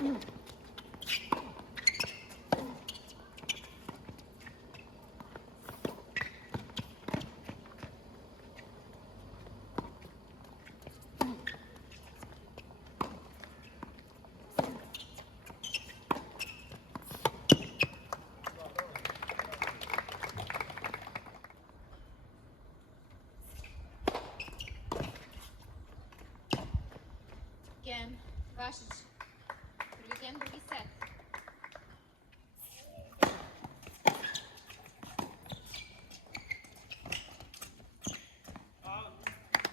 Gen, Vašić. Prvi gen, drugi set.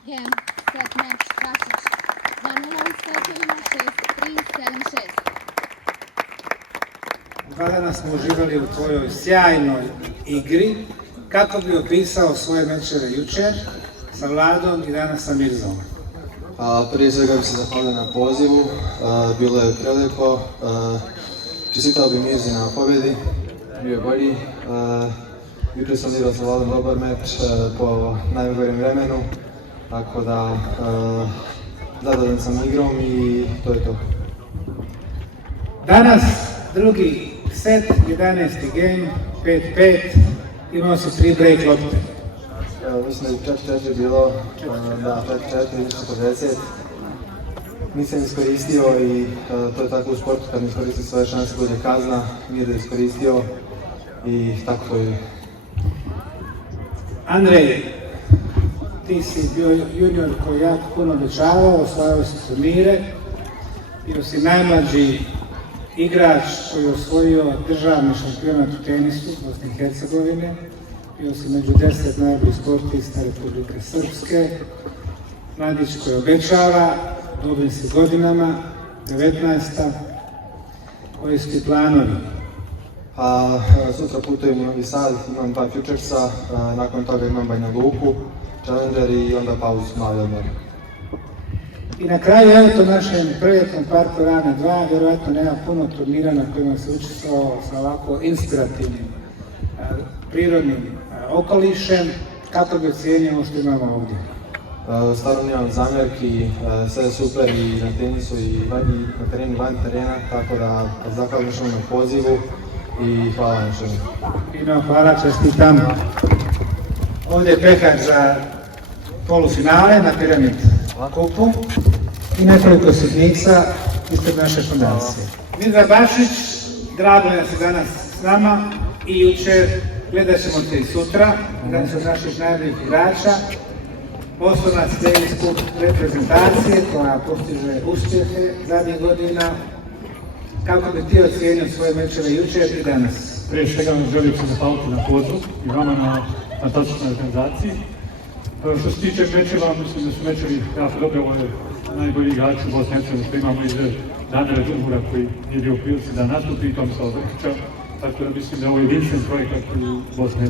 Gen, set, meč, Vašić. 2-0 u setovima, 6-3, 7-6. Dva dana smo uživali u tvojoj sjajnoj igri. Kako bi opisao svoje mečeve jučer sa Vladom i danas sa Mirzom? Prije svega bih se zahvalio na pozivu, bilo je prelijepo, čestitao bi Mirzi na pobjedi, bio je bolji. Jučer sam igrao sa Vladom dobar meč po najgorem vremenu, tako da zadovoljan sam igrom i to je to. Danas drugi set, 11. game, 5-5, imao si 3 break lopte. Mislim da je 4-4 bilo, da 4-4, više 40. Nisam iskoristio i to je tako u sportu, kad ne iskoristi svoje šanse bude kazna, nije da je iskoristio i tako to je. Andrej, ti si bio junior koji jako puno obećavao, osvajao si turnire, bio si najmlađi igrač koji je osvojio državni šampionat u tenisu Bosne i Hercegovine, bio si među 10 najboljih sportista Republike Srpske, mladić koji obećava, dobrim si godinama, 19. Koji su ti planovi? Sutra putujem u Novi Sad, imam 2 futuresa, nakon toga imam Banja Luku, Challenger i onda pauzu, mali odmor. I na kraju, evo to našem projektom Parku Rane 2, vjerojatno nema puno turnira na kojima se učestvovao sa ovako inspirativnim, prirodnim okolišem. Kako bi ocijenio ovo što imamo ovdje? Stvarno nemam zamjerki, sve je super i na tenisu i na terenu i van terena, tako da zahvalim što na pozivu i hvala vam što. Fino, hvala, čestitam. Ovdje je pehar za polufinale na Piramid kupu i nekoliko sitnica ispred naše fondacije. Mirza Bašić, drago je da si danas s nama i jučer, gledat ćemo te i sutra, jedan od naših najboljih igrača, oslonac tenijskog reprezentacije koja postiže uspjehe zadnjih godina. Kako bi ti ocijenio svoje mečeve jučer i danas? Prije svega vam želim se zahvaliti na pozivu i vama na fantastičnoj organizaciji. Što se tiče mečeva, mislim da su mečevi jako dobri, ovo je najbolji igrač u Bosni i Hercegovini što imamo iz Danila Đumhura koji nije bio u prilici da nastupi, Tomislava Brkića, tako da mislim da je ovo jedinstven projekat u Bosni i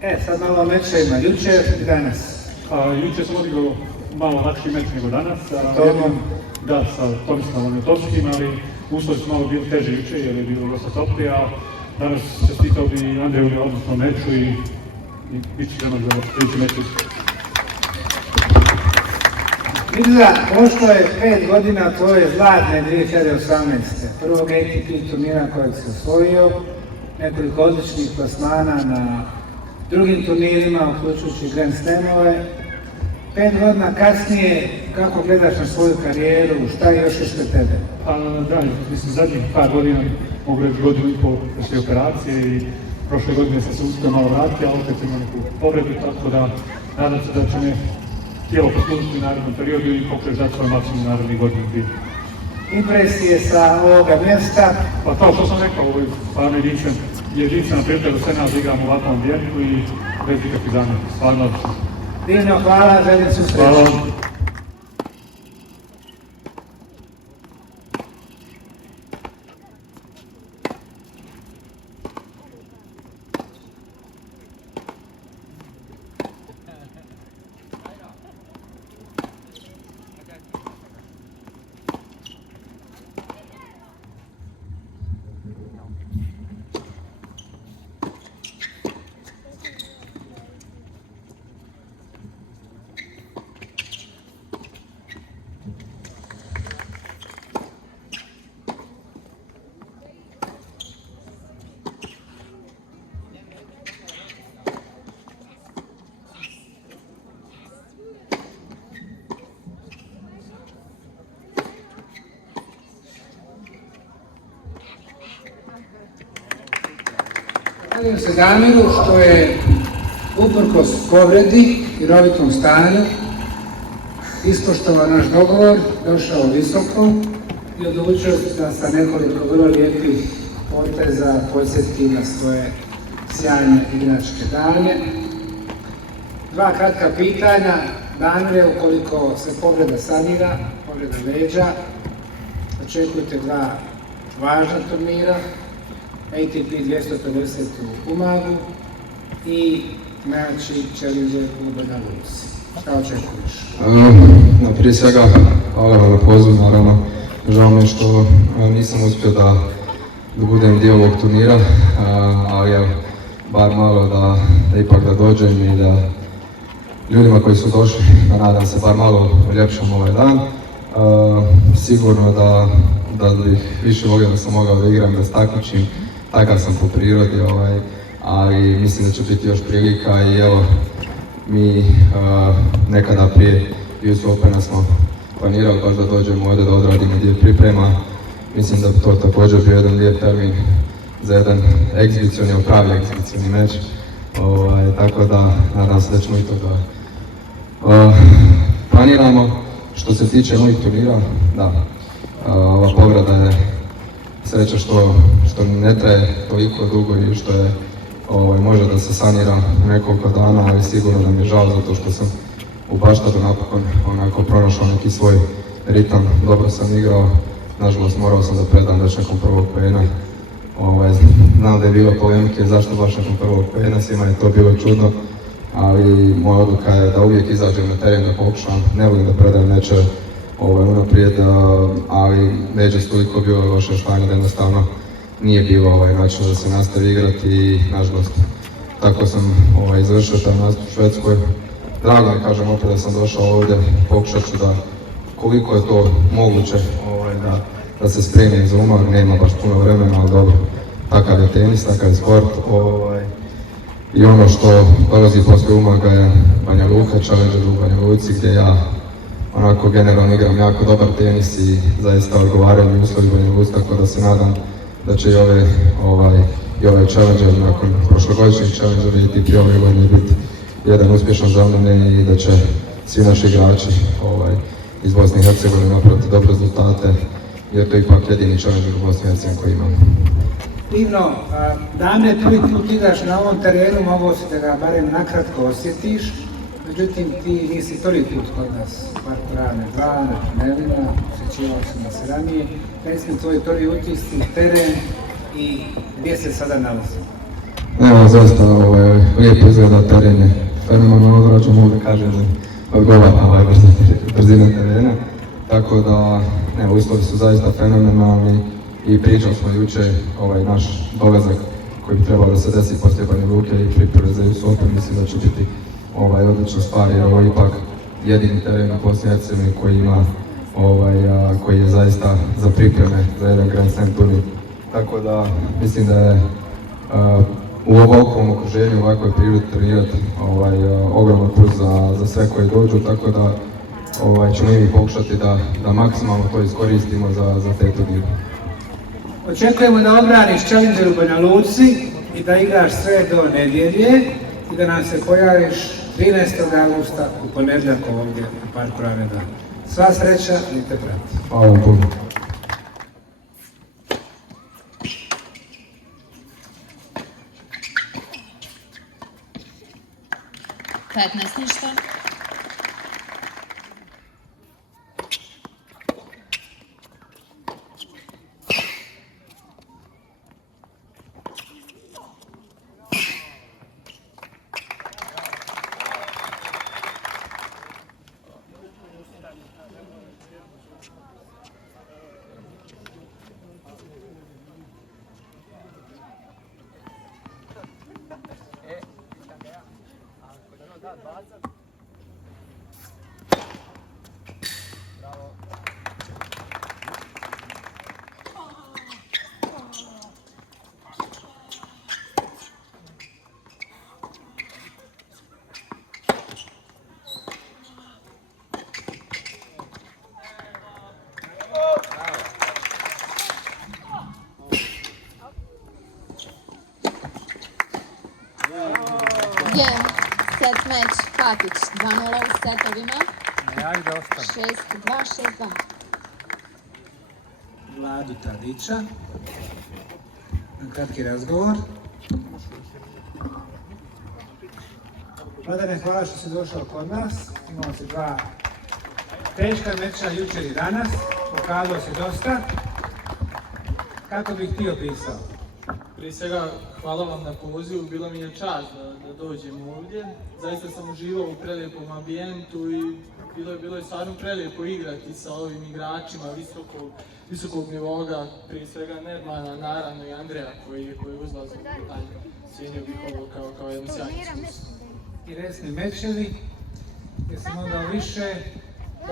Hercegovini. Sad malo mečevima, jučer i danas. Jučer sam odigrao malo lakši meč nego danas. Da, sa Tomislavom Jotovskim, ali uslovi su malo bili teže jučer jer je bilo dosta toplije, a danas čestitao bi Andreju na odnosnom meču i bit će vremena za sljedeći meč. Mirza, prošlo je 5 godina tvoje zlatne 2018. Prvog ATP turnira kojeg si osvojio, nekoliko odličnih plasmana na drugim turnirima, uključujući Grand Slamove. 5 godina kasnije, kako gledaš na svoju karijeru, šta je još ispred tebe? Da, mislim, zadnjih par godina, mogu reći godinu i pol poslije operacije i prošle godine sam se uspio malo vratiti, a opet imam neku povredu, tako da nadam se da će me tijelo poslužiti u narednom periodu i pokušati dati svoj maksimum narednih godina. Impresije sa ovoga mjesta? Pa kao što sam rekao, ovo je stvarno jedinstvena prilika da sve nas igramo u ovakvom ambijentu i bez ikakvih zamjerki. Stvarno odlično. Divno, hvala, želim se sreću. Hvala. Zahvaljujem se Damiru što je uprkos povredi i rovitom stanju ispoštovao naš dogovor, došao visoko i odlučio da sa nekoliko vrlo lijepih poteza podsjeti na svoje sjajne igračke dane. Dva kratka pitanja. Damire, ukoliko se povreda sanira, povreda leđa, očekujte dva važna turnira, ATP 250 u Umagu i najjači Challenger u Banja Luci. Šta očekuješ? Prije svega, hvala vam na pozivu, naravno. Žao mi je što nisam uspio da budem dio ovog turnira, ali evo, bar malo da ipak da dođem i da ljudima koji su došli, da nadam se bar malo uljepšam ovaj dan. Sigurno da bih više volio da sam mogao da igram, da se takmičim, takav sam po prirodi, ali mislim da će biti još prilika i evo, mi nekada prije US Opena smo planirali baš da dođemo ovdje da odradimo dio priprema. Mislim da bi to također bio jedan lijep termin za jedan egzibicioni, pravi egzibicioni meč. Tako da nadam se da ćemo i to da planiramo. Što se tiče mojih turnira, da, ova povreda je sreća što ne traje toliko dugo i što je može da se sanira u nekoliko dana, ali sigurno da mi je žao zato što sam u Baštadu napokon onako pronašao neki svoj ritam. Dobro sam igrao, nažalost morao sam da predam već nakon prvog poena. Znam da je bilo polemike zašto baš nakon prvog poena, svima je to bilo čudno, ali moja odluka je da uvijek izađem na teren da pokušam, ne volim da predajem meče unaprijed, ali leđe su toliko bilo loše stanje da jednostavno nije bilo način da se nastavi igrati i nažalost tako sam izvršio taj nastup u Švedskoj. Drago mi, kažem opet da sam došao ovdje, pokušat ću da koliko je to moguće da se spremim za Umag, nema baš puno vremena, ali dobro, takav je tenis, takav je sport. I ono što dolazi poslije Umaga je Banja Luka, Challenger u Banja Luci, gdje ja onako generalno igram jako dobar tenis i zaista odgovaraju mi uslovi Banja Luci, tako da se nadam da će i ovaj Challenger nakon prošlogodišnjih Challengera i ATP ove godine biti jedan uspješan za mene i da će svi naši igrači iz Bosne i Hercegovine napraviti dobre rezultate, jer to je ipak jedini Challenger u Bosni i Hercegovini koji imamo. Divno, Damire, prvi put igraš na ovom terenu, mogao si da ga barem nakratko osjetiš, međutim ti nisi prvi put kod nas, Parku Ravne 2, na Tunelima, osjećivao sam da se ranije. Recimo tvoji prvi utisci, teren i gdje se sada nalazi? Evo, zaista lijepo izgleda, teren je fenomenalno odrađen, mogu da kažem da odgovara brzina terena, tako da uslovi su zaista fenomenalni i pričali smo jučer naš dolazak koji bi trebao da se desi poslije Banja Luke i pripreme za US Open, mislim da će biti odlična stvar jer ovo je ipak jedini teren na Bosni i Hercegovini koji ima koji je zaista za pripreme za jedan Grand Slam turnir. Tako da mislim da je u ovakvom okruženju, ovakvoj prirodi trenirati ogroman plus za sve koji dođu, tako da ćemo i mi pokušati da maksimalno to iskoristimo za te turnire. Očekujemo da obraniš Challenger u Banja Luci i da igraš sve do nedjelje i da nam se pojaviš 13. augusta u ponedjeljak ovdje u Parku Ravne 2. Sva sreća i te prati. Hvala vam puno. Ništa. Game, set meč, Fatić, 2:0 u setovima, Ajde, ostalo. 6-2, 6-2. Vladu Tadića. Na kratki razgovor. Vladane, hvala što si došao kod nas. Imamo se dva teška meča jučer i danas. Pokazao si dosta. Kako bih ti opisao? Prije svega, hvala vam na pozivu, bila mi je čast da dođem ovdje. Zaista sam uživao u prelijepom ambijentu i bilo je stvarno prelijepo igrati sa ovim igračima visokog nivoga, prije svega Nermana, naravno i Andreja koji je uzlazio u detalj. Cijenio bih ovo kao jedan sjajni iskustvo. I resni mečevi, jer si mogao više.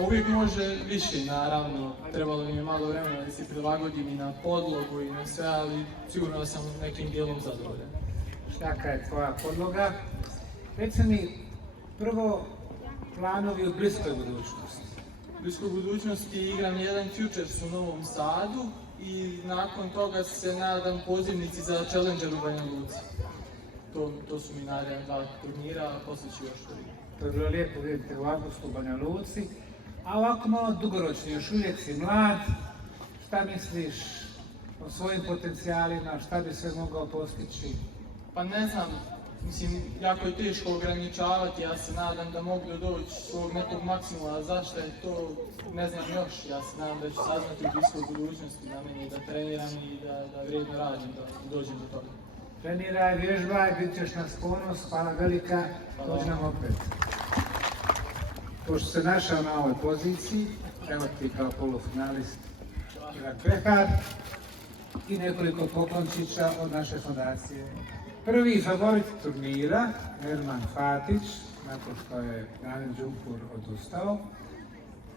Uvijek može više, naravno. Trebalo mi je malo vremena da se prilagodim i na podlogu i na sve, ali sigurno sam nekim dijelom zadovoljan. Šta je tvoja podloga? Reci mi, prvo, planovi u bliskoj budućnosti. U bliskoj budućnosti igram jedan Futures u Novom Sadu i nakon toga se nadam pozivnici za Challenger u Banja Luci. To su mi naredna dva turnira, a poslije ću još to igrati. To je bilo lijepo vidjeti u avgustu u Banja Luci. A ovako malo dugoročno, još uvijek si mlad. Šta misliš o svojim potencijalima, šta bi sve mogao postići? Pa ne znam, mislim, jako je teško ograničavati, ja se nadam da mogu doći svog nekog maksimuma, zašto je to, ne znam još, ja se nadam da ću saznati u bliskoj budućnosti na meni, da treniram i da vrijedno radim, da dođem do toga. Treniraj, vježbaj, bit ćeš nas ponos, hvala velika, dođi nam opet. Pošto se našao na ovoj poziciji, evo ti kao polufinalist Ivan Pehar i nekoliko poklončića od naše fondacije. Prvi favorit turnira, Nerman Fatić, nakon što je Damir Đumpur odustao.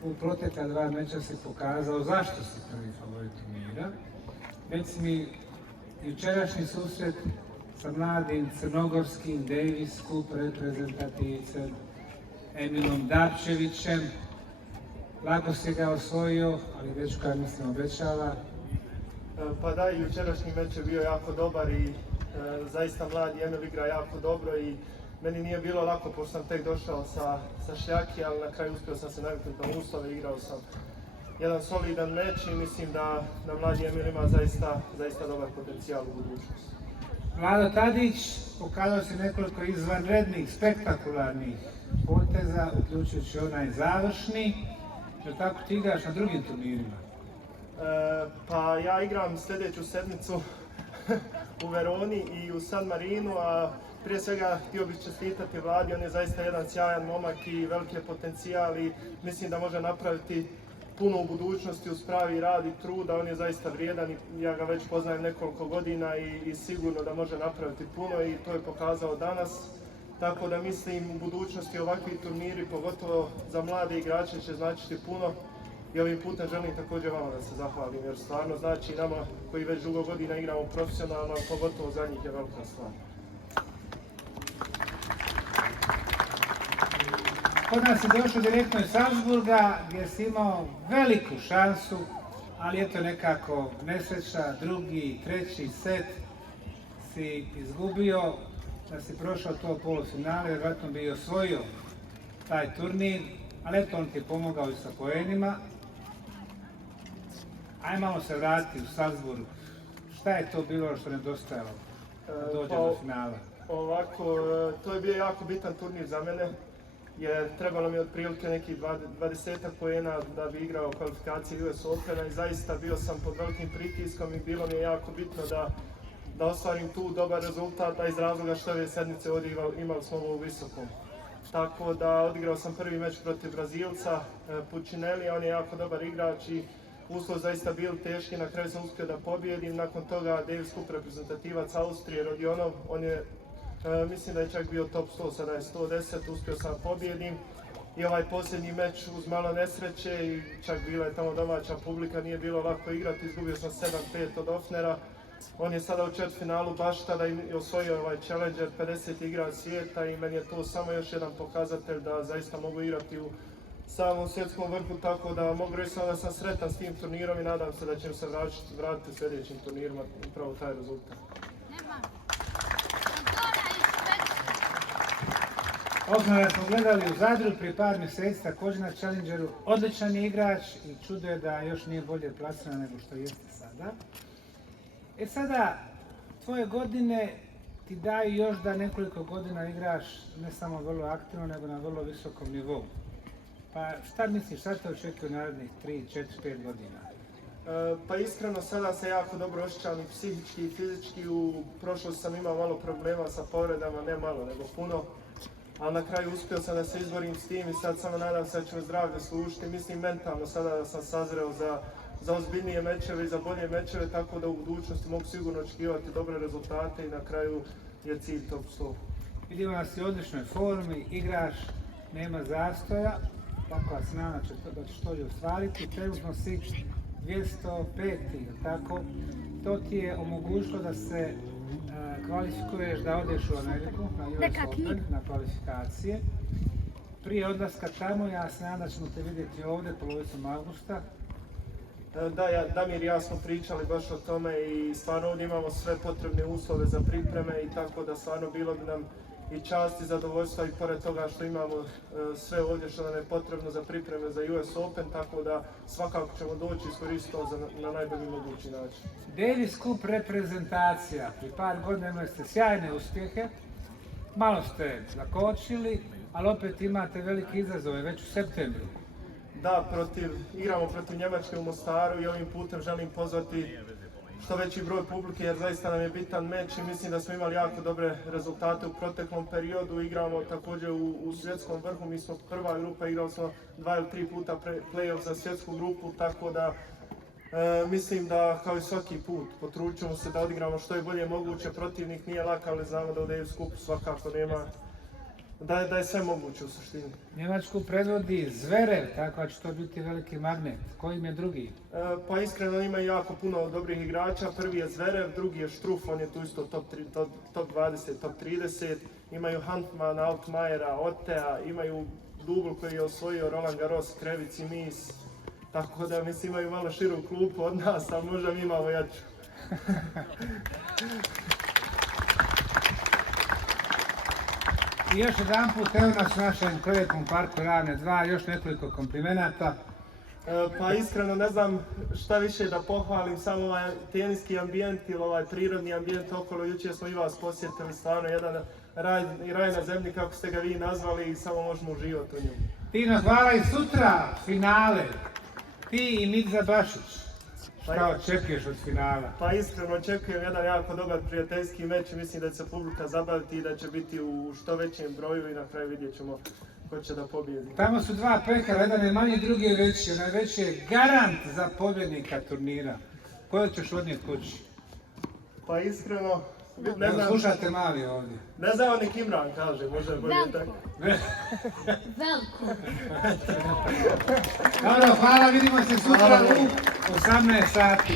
U protekla dva meča si pokazao zašto si prvi favorit turnira. Reci mi, jučerašnji susret sa mladim crnogorskim Davis Cup reprezentativcem Emilom Dapčevićem. Lako si ga osvojio, ali već kad mislim obećava. Pa da, i jučerašnji meč je bio jako dobar i zaista mladi Emil igra jako dobro i meni nije bilo lako pošto sam tek došao sa šljaki, ali na kraju uspio sam se naviknuti na uslove, igrao sam jedan solidan meč i mislim da mladi Emil ima zaista dobar potencijal u budućnosti. Vlado Tadić, pokazao si nekoliko izvanrednih, spektakularnih poteza, uključujući onaj završni. Jer tako ti igraš na drugim turnirima? Pa ja igram sljedeću sedmicu u Veroni i u San Marinu, a prije svega htio bih čestitati Vladi, on je zaista jedan sjajan momak i veliki je potencijal i mislim da može napraviti puno u budućnosti uz pravi rad i trud, a on je zaista vrijedan i ja ga već poznajem nekoliko godina i sigurno da može napraviti puno i to je pokazao danas. Tako da mislim u budućnosti ovakvi turniri, pogotovo za mlade igrače, će značiti puno i ovim putem želim također vama da se zahvalim jer stvarno znači nama koji već dugo godina igramo profesionalno, pogotovo za njih je velika stvar. Kod nas je došao direktno iz Salzburga gdje si imao veliku šansu, ali eto nekako nesreća, drugi, treći set si izgubio. Da si prošao to polufinale, vjerojatno bi i osvojio taj turnir, ali eto on ti je pomogao i sa poenima. Ajde malo se vratiti u Salzburg. Šta je to bilo što nedostajalo da dođe do finala? Ovako, to je bio jako bitan turnir za mene, jer trebalo mi otprilike nekih 20 poena da bi igrao kvalifikacije US Opena i zaista bio sam pod velikim pritiskom i bilo mi je jako bitno da ostvarim tu dobar rezultat, a iz razloga što ove sedmice imali smo ovo u visokom. Tako da odigrao sam prvi meč protiv Brazilca, Puccinelli, on je jako dobar igrač i uslovi zaista bili teški, na kraju sam uspio da pobijedim. Nakon toga Davis Cup reprezentativac Austrije, Rodionov, on je, mislim da je čak bio top 100, sada je 110, uspio sam pobijedim. I ovaj posljednji meč uz malo nesreće i čak bila je tamo domaća publika, nije bilo lako igrati, izgubio sam 7-5 od Ofnera. On je sada u četvrtfinalu baš tada i osvojio ovaj Challenger, 50 igrač svijeta i meni je to samo još jedan pokazatelj da zaista mogu igrati u samom svjetskom vrhu, tako da mogu reći da sam sretan s tim turnirom i nadam se da ćem se vratiti u sljedećim turnirima upravo taj rezultat. Osmara smo gledali u Zadru prije par mjeseci, također na Challengeru. Odličan je igrač i čudo je da još nije bolje plasiran nego što jeste sada. Sada, tvoje godine ti daju još da nekoliko godina igraš ne samo vrlo aktivno, nego na vrlo visokom nivou. Pa šta misliš, šta te očekuje u narednih 3, 4, 5 godina? Pa iskreno sada se jako dobro osjećam i psihički i fizički. U prošlosti sam imao malo problema sa povredama, ne malo nego puno. Ali na kraju uspio sam da se izborim s tim i sad samo nadam se da će me zdravlje služiti. Mislim mentalno sada da sam sazreo za ozbiljnije mečeve i za bolje mečeve, tako da u budućnosti mogu sigurno očekivati dobre rezultate i na kraju je cilj top 100. Vidimo da si u odličnoj formi, igraš, nema zastoja, tako da se nadam da ćeš to i ostvariti. Trenutno si 205. Tako, to ti je omogućilo da se kvalifikuješ da odeš u Ameriku na US Open, na kvalifikacije. Prije odlaska tamo, ja se nadam da ćemo te vidjeti ovdje polovicom avgusta. Da, Damir i ja smo pričali baš o tome i stvarno ovdje imamo sve potrebne uslove za pripreme i tako da stvarno bilo bi nam i čast i zadovoljstva i pored toga što imamo sve ovdje što nam je potrebno za pripreme za US Open, tako da svakako ćemo doći i iskoristiti to na najbolji mogući način. Davis Cup reprezentacija, prije par godina imali ste sjajne uspjehe, malo ste zakočili, ali opet imate velike izazove već u septembru. Da, igramo protiv Njemačke u Mostaru i ovim putem želim pozvati što veći broj publike jer zaista nam je bitan meč i mislim da smo imali jako dobre rezultate u proteklom periodu. Igramo također u svjetskom vrhu, mi smo prva grupa, igrali smo 2 ili 3 puta play-off za svjetsku grupu, tako da mislim da kao i svaki put potrudit ćemo se da odigramo što je bolje moguće. Protivnik nije lak, ali znamo da u Davis Cupu svakako nema, da je sve moguće u suštini. Njemačku predvodi Zverev, tako da će to biti veliki magnet. Kojim je drugi? Pa iskreno ima jako puno dobrih igrača. Prvi je Zverev, drugi je Struff, on je tu isto top 20, top 30. Imaju Huntmana, Altmajera, Ottea, imaju dubl koji je osvojio Roland Garros, Krevic i Mies. Tako da mislim imaju malo širu klupu od nas, a možda mi imamo jaču. I još jedan put, evo nas u našem prelijepom parku Ravne 2, još nekoliko komplimenata. Pa iskreno ne znam šta više da pohvalim, samo ovaj teniski ambijent ili ovaj prirodni ambijent okolo. Jučer smo i vas posjetili, stvarno jedan raj na zemlji kako ste ga vi nazvali i samo možemo uživati u njemu. Tino, hvala i sutra finale. Ti i Midza Bašić. Šta očekuješ od finala? Pa iskreno očekujem jedan jako dobar prijateljski meč i mislim da će se publika zabaviti i da će biti u što većem broju i na kraju vidjet ćemo ko će da pobjedi. Tamo su dva pekara, jedan je manji, drugi je veći. Onaj veći je garant za pobjednika turnira. Koju ćeš odnijeti kući? Pa iskreno, ne znam... Slušate mali ovdje. Ne znam, nek Imran kaže, može bolje tako. Veliko. Dobro, hvala, vidimo se sutra u 18 sati.